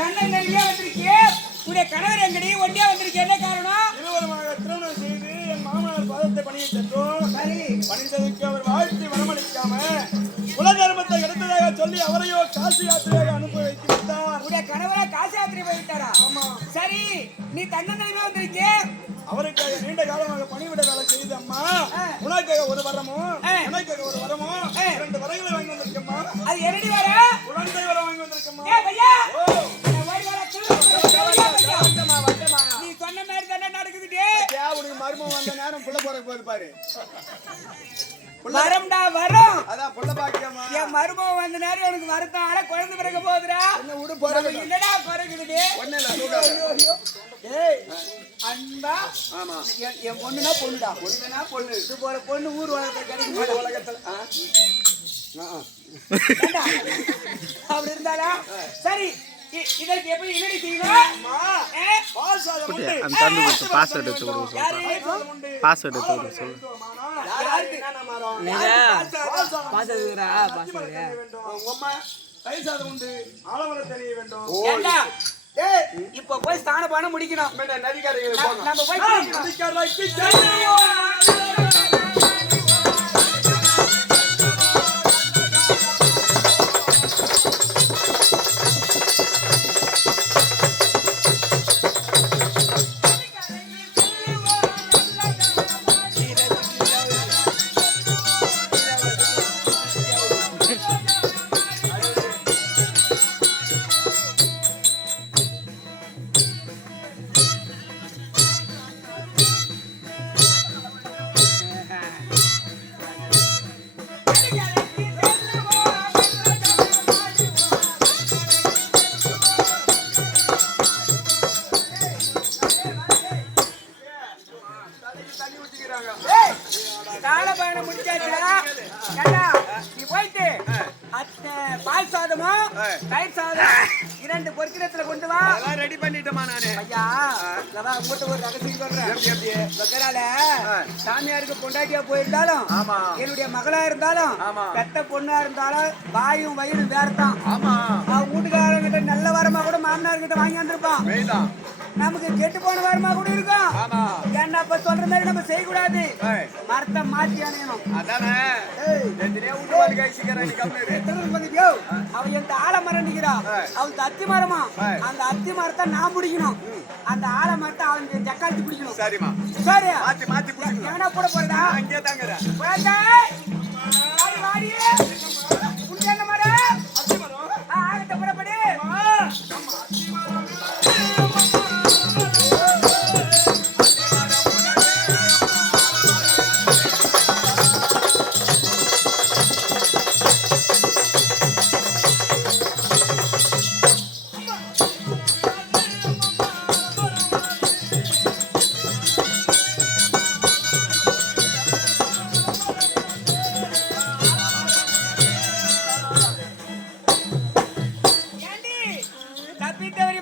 தன்னந்தனியா வந்திருக்கே. உடைய கணவர் எங்கடி ஒண்டியா வந்திருக்கே, என்ன காரணம்? இருவருமாக திருமணம் செய்து என் மாமனார் பாதத்தை பணியை சென்றோம். பணிந்ததுக்கு அவர் வாழ்த்தி வரமளிக்காம குலதர்மத்தை எடுத்ததாக சொல்லி அவரையோ காசி யாத்திரையாக அனுப்பி வைத்து விட்டார். உடைய கணவரா காசி யாத்திரை போய்விட்டாரா? ஆமா. சரி, நீ தன்னந்தனியா வந்திருக்கே. அவருக்காக நீண்ட காலமாக பணிவிட வேலை செய்து அம்மா, உனக்காக ஒரு வரமும் எனக்காக ஒரு வரமும் 2 வரங்களை வாங்கி வந்திருக்கம்மா. அது என்னடி வர? குழந்தை வர வாங்கி வந்திருக்கம்மா. நீ சொன்ன மாதிரி தானே நடக்குதுடே. உனக்கு மர்மம் வந்த நேரம் புள்ள போற போது பாரு. வரம்டா வரும். அதான் புள்ள பாக்கியமா. என் மர்மம் வந்த நேரம் எனக்கு வரத்தால குழந்தை பிறக்க போகுதுடா. என்ன விடு போறது என்னடா குறைக்குதுடே. ஒண்ணே இல்ல தூக்காத. டேய் அன்பா. ஆமா. என் பொண்ணுனா பொண்ணுடா. பொண்ணுனா பொண்ணு. இது போல பொண்ணு ஊர் உலகத்துல கிடைக்கும் உலகத்துல. அப்படி இருந்தாலா சரி. இதற்கு எப்படி என்னடி செய்யணும்? பாஸ்வேர்ட் உண்டு. அந்த தந்து கொடுத்து பாஸ்வேர்ட் எடுத்து கொடு. பாஸ்வேர்ட் எடுத்து கொடு சொல்லு. யாருக்கு என்ன மாறோம்? பாஸ்வேர்டுடா பாஸ்வேர்டு. உம்மா தைசாத உண்டு. ஆலமர தெரிய வேண்டும். ஏண்டா டேய் இப்போ போய் ஸ்நான பண்ண முடிக்கணும். நதிக்கரைக்கு போங்க. நம்ம போய் நதிக்கரைக்கு செல்லுவோம். காலபாயணம் முடிச்சாச்சுடா. ஏண்டா நீ போயிட்டு பால் சாதமும் தயிர் சாதம் 2 பொற்கிடத்துல கொண்டு வா. அதெல்லாம் ரெடி பண்ணிட்டேமா நானு. ஐயா நான் உங்ககிட்ட ஒரு ரகசியம் சொல்றேன். பக்கரால சாமியாருக்கு பொண்டாட்டியா போயிருந்தாலும் என்னுடைய மகளா இருந்தாலும் பெத்த பொண்ணா இருந்தாலும் வாயும் வயிறும் வேறதான். அவன் வீட்டுக்காரங்கிட்ட நல்ல வரமா கூட மாமனார் கிட்ட வாங்கி வந்திருப்பான். நமக்கு கெட்டு போன வரமா கூட இருக்கும். ஏன்னா இப்ப சொல்ற மாதிரி நம்ம செய்யக்கூடாது. மரத்தை மாற்றி அணையணும். அவன் எந்த ஆலமரம் நிக்கிறா, அவன் அத்தி மரமா, அந்த அத்தி மரத்தை நான் பிடிக்கணும். அந்த ஆலமரத்தை அவன் ஜக்காத்தி பிடிக்கணும். சரிமா சரி என்ன போட போறதா? அங்கே தாங்கற என்ன மரம்? அத்தி மரம். ஆகட்ட புறப்படி.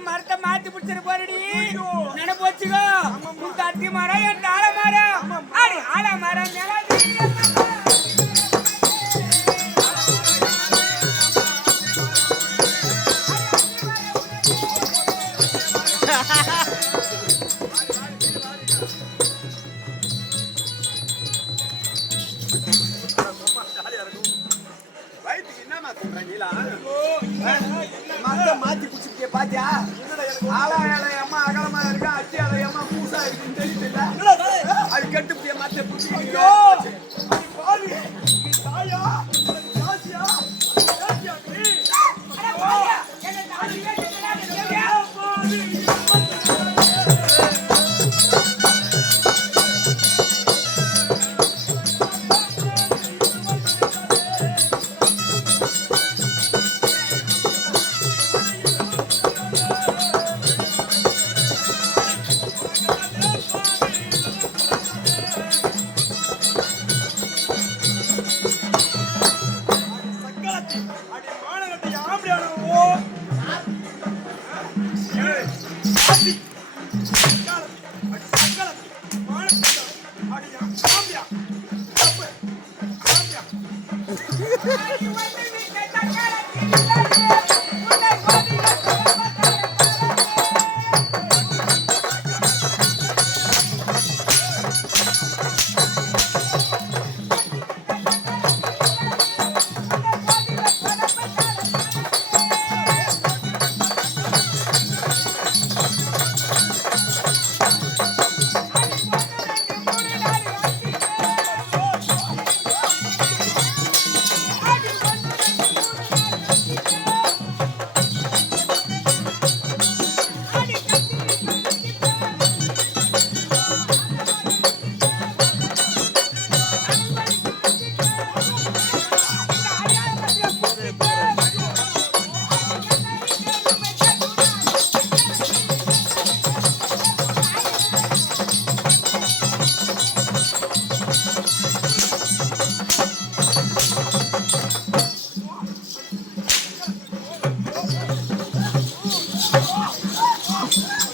மரத்தை மாத்தி பிடிச்சிட்டு போறடி நினைப்பு வச்சுக்கோ. உங்க அத்தி மரம் என் ஆலமரம். ஆலமரம் மாத்தி குடிச்சுக்கிட்டே பாத்தியா? ஆளா அம்மா அகலமா இருக்கா, அத்தி அம்மா பூசா இருக்குன்னு தெரியல. அது கட்டுப்படியா மாத்தி குடிச்சுக்கிட்டோ.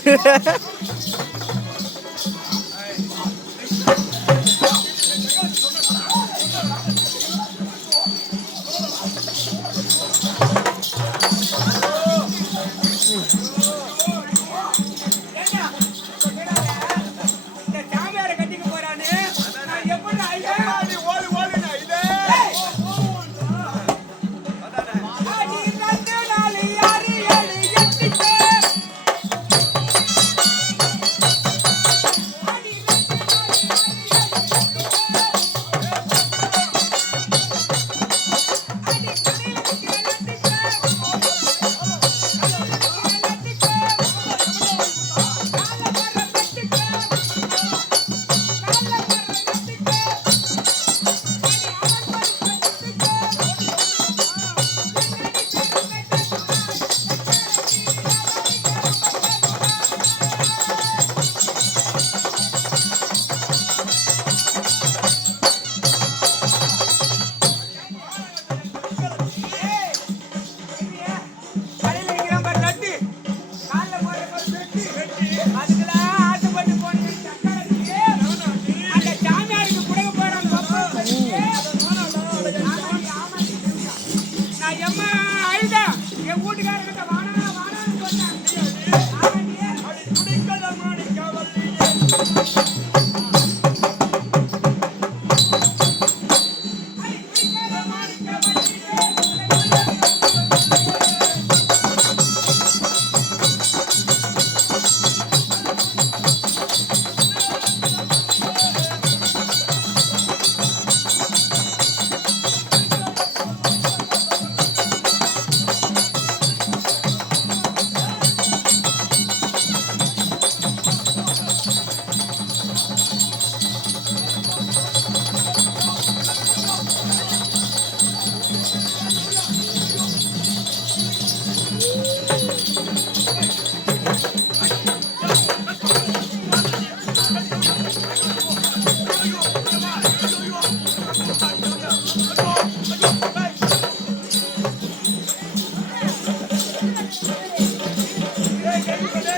போகுது